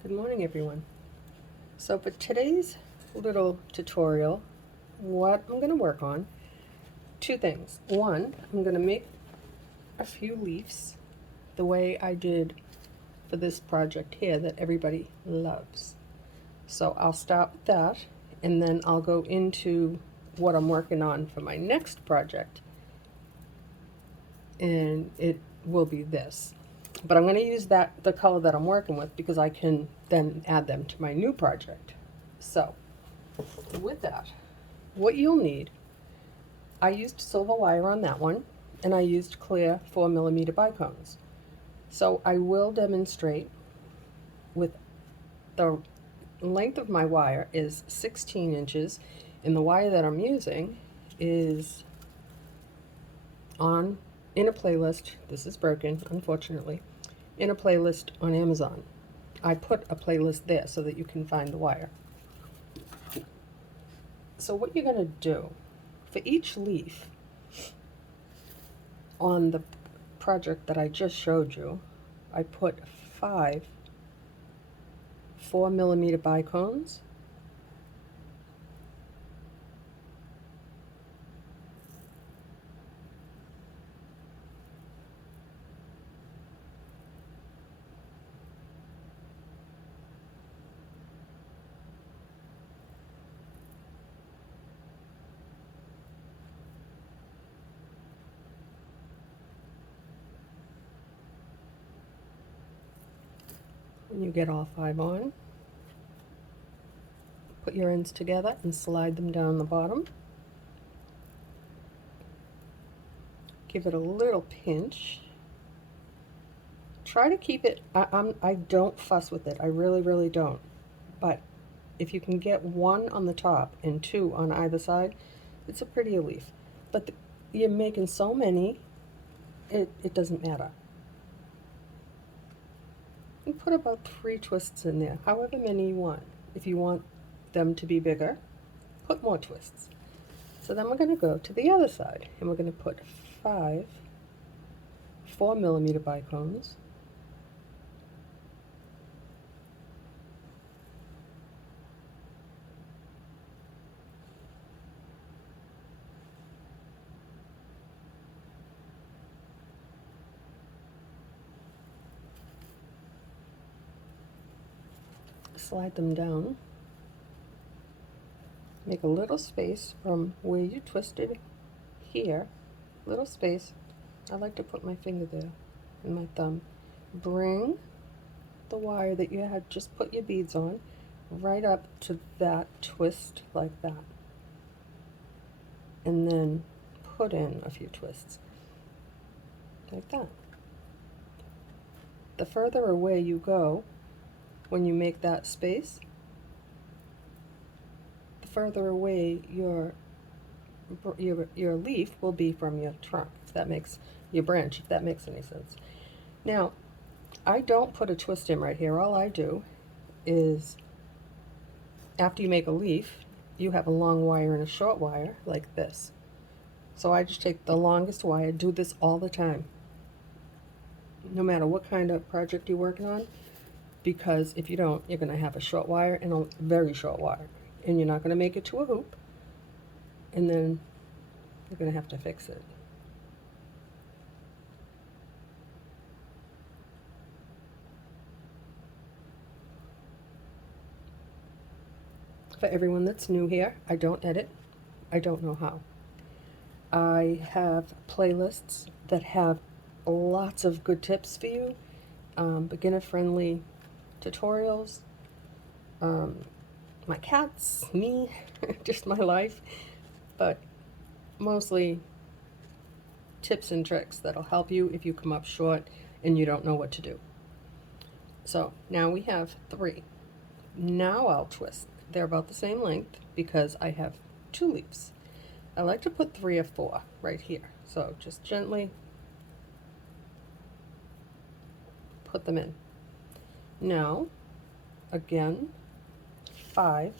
Good morning, everyone. So for today's little tutorial, what I'm going to work on, two things. One, I'm going to make a few leaves the way I did for this project here that everybody loves. So I'll start with that, and then I'll go into what I'm working on for my next project, and it will be this. But I'm going to use the color that I'm working with because I can then add them to my new project. So with that, what you'll need, I used silver wire on that one, and I used clear 4mm bicones. So I will demonstrate with the length of my wire is 16 inches, and the wire that I'm using is on in a playlist. This is broken, unfortunately, in a playlist on Amazon. I put a playlist there so that you can find the wire. So what you're going to do for each leaf on the project that I just showed you, I put 5 4mm bicones, when you get all 5 on, put your ends together and slide them down the bottom. Give it a little pinch. Try to keep it, I don't fuss with it, I really don't. But if you can get 1 on the top and 2 on either side, it's a prettier leaf. But you're making so many, it doesn't matter. And put about 3 twists in there, however many you want. If you want them to be bigger, put more twists. So then we're going to go to the other side, and we're going to put 5 4mm bicones, slide them down, make a little space from where you twisted here, little space. I like to put my finger there and my thumb. Bring the wire that you had just put your beads on right up to that twist like that, and then put in a few twists like that. The further away you go when you make that space, the further away your leaf will be from your trunk, if that makes your branch, if that makes any sense. Now, I don't put a twist in right here. All I do is, after you make a leaf, you have a long wire and a short wire like this. So I just take the longest wire, do this all the time, no matter what kind of project you're working on, because if you don't, you're going to have a short wire and a very short wire, and you're not going to make it to a hoop, and then you're going to have to fix it. For everyone that's new here, I don't edit. I don't know how. I have playlists that have lots of good tips for you, beginner-friendly tutorials, my cats, me, just my life, but mostly tips and tricks that'll help you if you come up short and you don't know what to do. So now we have 3. Now I'll twist. They're about the same length because I have 2 leaves. I like to put 3 or 4 right here. So just gently put them in. Now, again, 5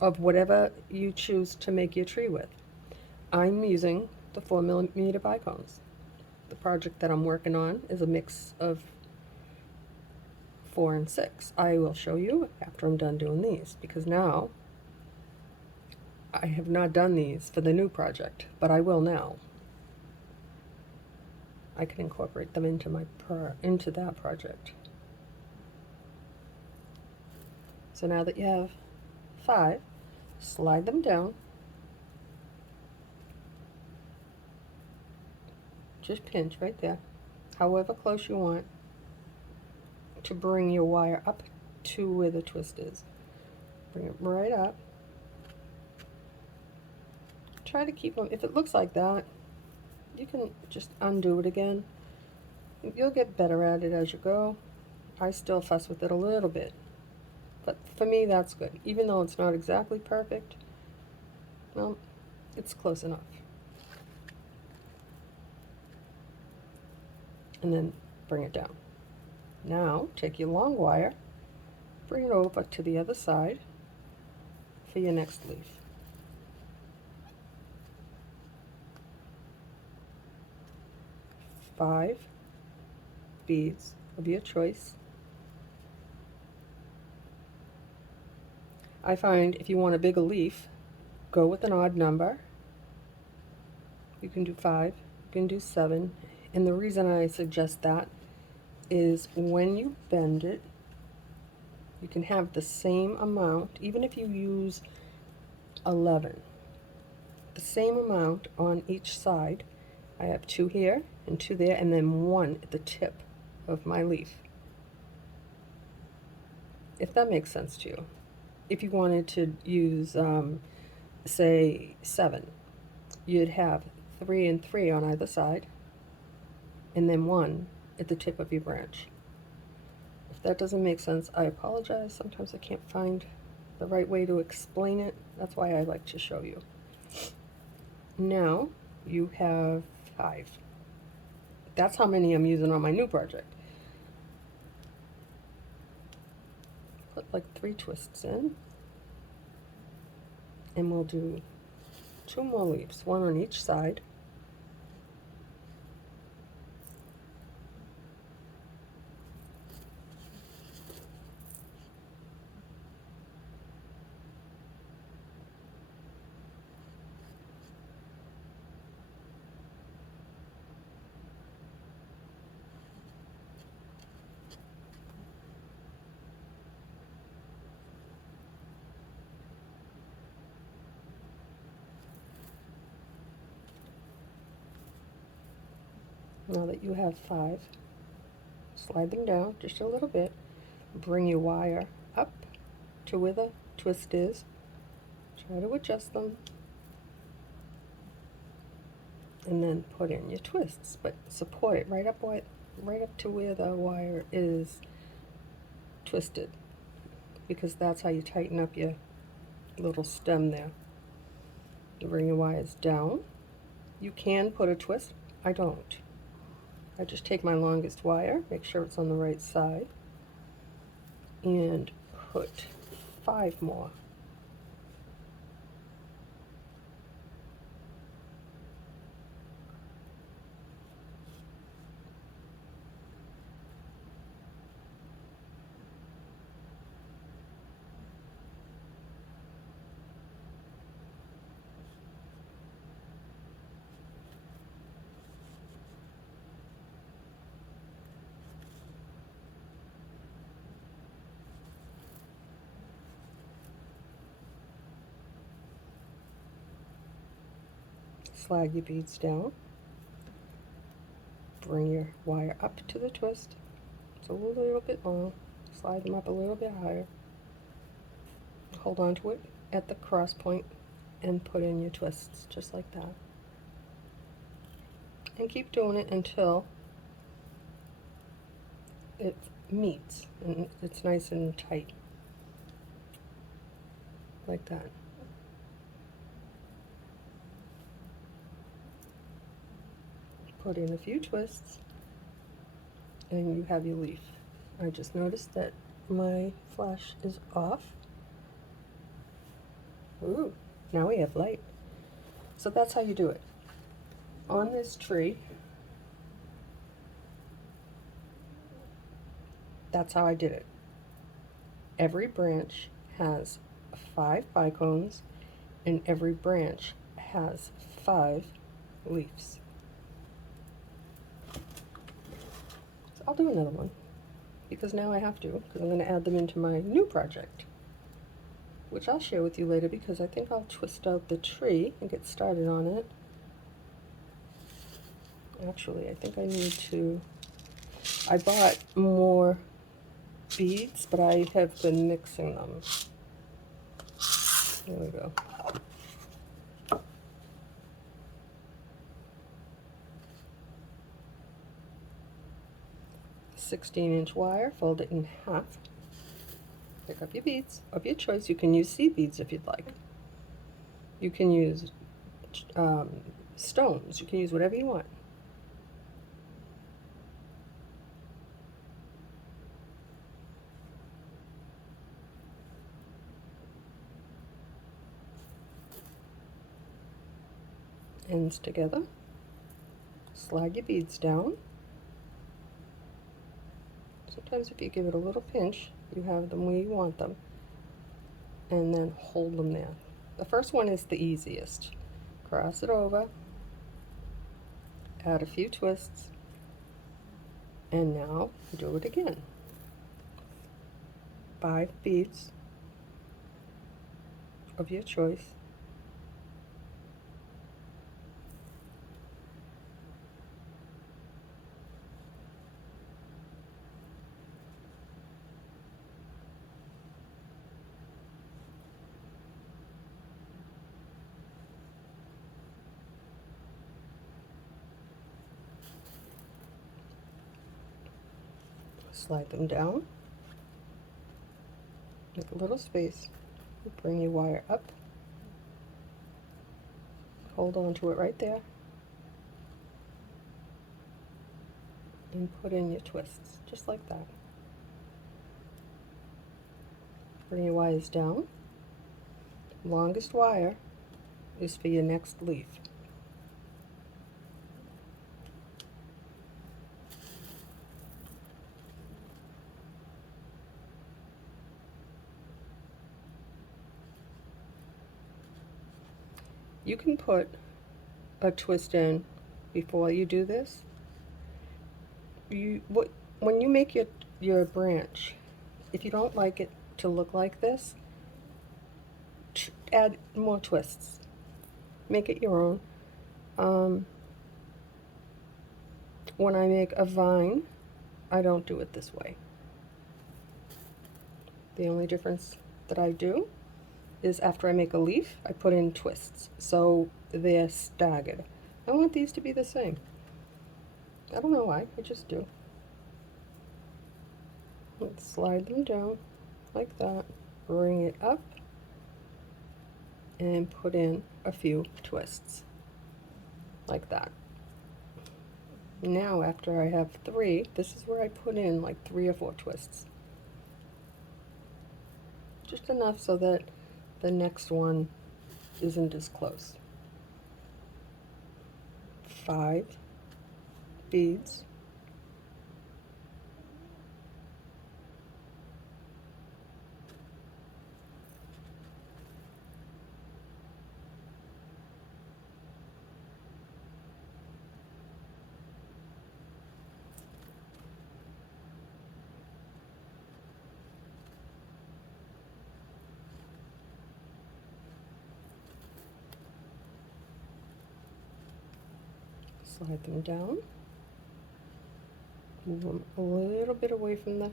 of whatever you choose to make your tree with. I'm using the 4mm bicones. The project that I'm working on is a mix of 4 and 6. I will show you after I'm done doing these, because now I have not done these for the new project, but I will now. I can incorporate them into into that project. So now that you have 5, slide them down. Just pinch right there, however close you want, to bring your wire up to where the twist is. Bring it right up. Try to keep them, if it looks like that, you can just undo it again. You'll get better at it as you go. I still fuss with it a little bit, but for me that's good. Even though it's not exactly perfect, well, it's close enough. And then bring it down. Now take your long wire, bring it over to the other side for your next leaf. Five beads of your choice. I find if you want a bigger leaf, go with an odd number. You can do 5, you can do 7, and the reason I suggest that is when you bend it, you can have the same amount, even if you use 11, the same amount on each side. I have 2 here and 2 there, and then 1 at the tip of my leaf, if that makes sense to you. If you wanted to use, say, 7, you'd have 3 and 3 on either side, and then 1 at the tip of your branch. If that doesn't make sense, I apologize. Sometimes I can't find the right way to explain it. That's why I like to show you. Now you have 5. That's how many I'm using on my new project. Put like 3 twists in, and we'll do 2 more leaves, 1 on each side. Now that you have 5, slide them down just a little bit. Bring your wire up to where the twist is. Try to adjust them. And then put in your twists, but support it right up to where the wire is twisted, because that's how you tighten up your little stem there. You bring your wires down. You can put a twist. I don't. I just take my longest wire, make sure it's on the right side, and put 5 more. Slide your beads down. Bring your wire up to the twist. It's a little bit long. Slide them up a little bit higher. Hold on to it at the cross point and put in your twists just like that. And keep doing it until it meets and it's nice and tight. Like that. Put in a few twists and you have your leaf. I just noticed that my flash is off. Ooh, now we have light. So that's how you do it. On this tree, that's how I did it. every branch has 5 bicones, and every branch has 5 leaves. So I'll do another one, because now I have to, because I'm going to add them into my new project, which I'll share with you later, because I think I'll twist out the tree and get started on it. Actually, I think I need to, I bought more beads, but I have been mixing them. There we go. "16-inch wire, fold it in half. Pick up your beads of your choice. You can use seed beads if you'd like. You can use stones. You can use whatever you want. Ends together. Slide your beads down. Sometimes if you give it a little pinch, you have them where you want them. And then hold them there. The first one is the easiest. Cross it over. Add a few twists. And now do it again. 5 beads of your choice. Slide them down. Make a little space. Bring your wire up. Hold on to it right there. And put in your twists, just like that. Bring your wires down. Longest wire is for your next leaf. You can put a twist in before you do this. When you make your branch, if you don't like it to look like this, add more twists. Make it your own. When I make a vine, I don't do it this way. The only difference that I do is after I make a leaf, I put in twists, so they're staggered. I want these to be the same. I don't know why, I just do. Let's slide them down like that, bring it up, and put in a few twists like that. Now after I have 3, this is where I put in like 3 or 4 twists. Just enough so that the next one isn't as close. 5 beads. Slide them down. Move them a little bit away from the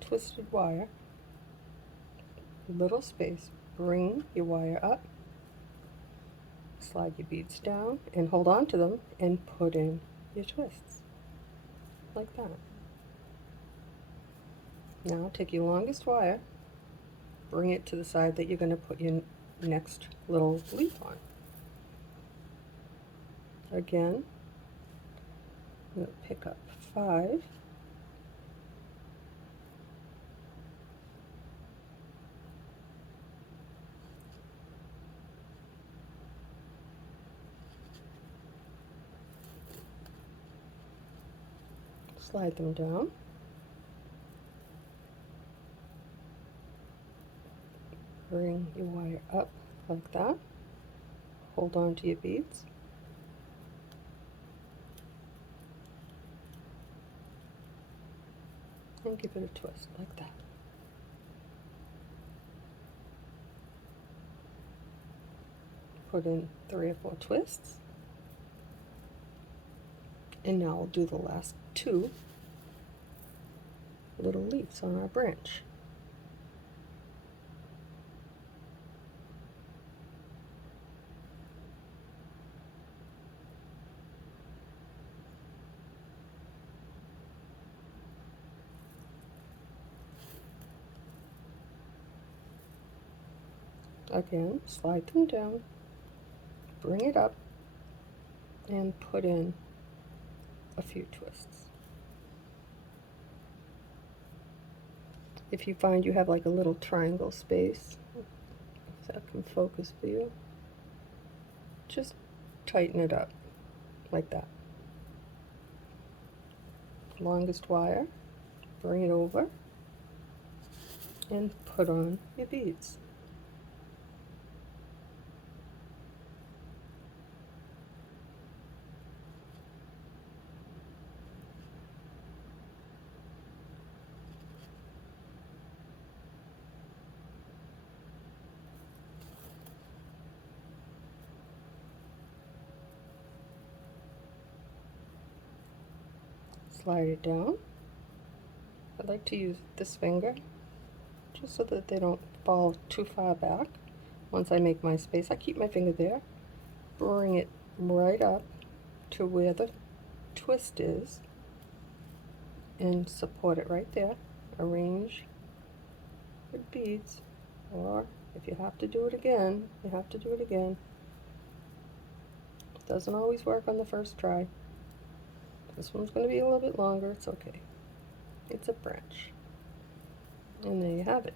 twisted wire. Little space. Bring your wire up. Slide your beads down and hold on to them and put in your twists. Like that. Now take your longest wire, bring it to the side that you're going to put your next little leaf on. Again, I'm going to pick up 5. Slide them down. Bring your wire up like that. Hold on to your beads. And give it a twist like that. Put in 3 or 4 twists. And now we'll do the last 2 little leaves on our branch. Again, slide them down, bring it up, and put in a few twists. If you find you have like a little triangle space, if that can focus for you, just tighten it up like that. Longest wire, bring it over, and put on your beads. Slide it down. I like to use this finger just so that they don't fall too far back. Once I make my space, I keep my finger there, bring it right up to where the twist is, and support it right there. Arrange with beads, or if you have to do it again, you have to do it again. It doesn't always work on the first try. This one's going to be a little bit longer, it's okay. It's a branch. And there you have it.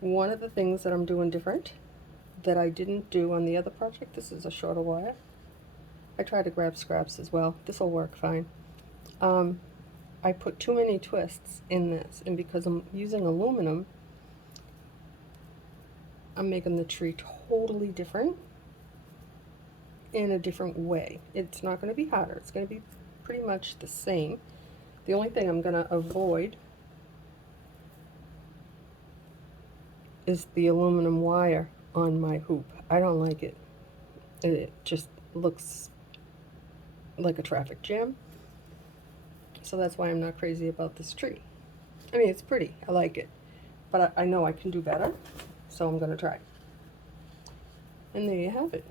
One of the things that I'm doing different that I didn't do on the other project, this is a shorter wire. I try to grab scraps as well. This will work fine. I put too many twists in this, and because I'm using aluminum, I'm making the tree totally different in a different way. It's not going to be harder. It's going to be pretty much the same. The only thing I'm going to avoid is the aluminum wire on my hoop. I don't like it. It just looks like a traffic jam. So that's why I'm not crazy about this tree. I mean, it's pretty. I like it. But I know I can do better, so I'm going to try. And there you have it.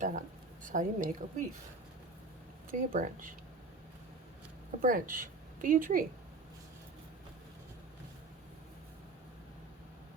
That's how you make a leaf for your branch. A branch for your tree.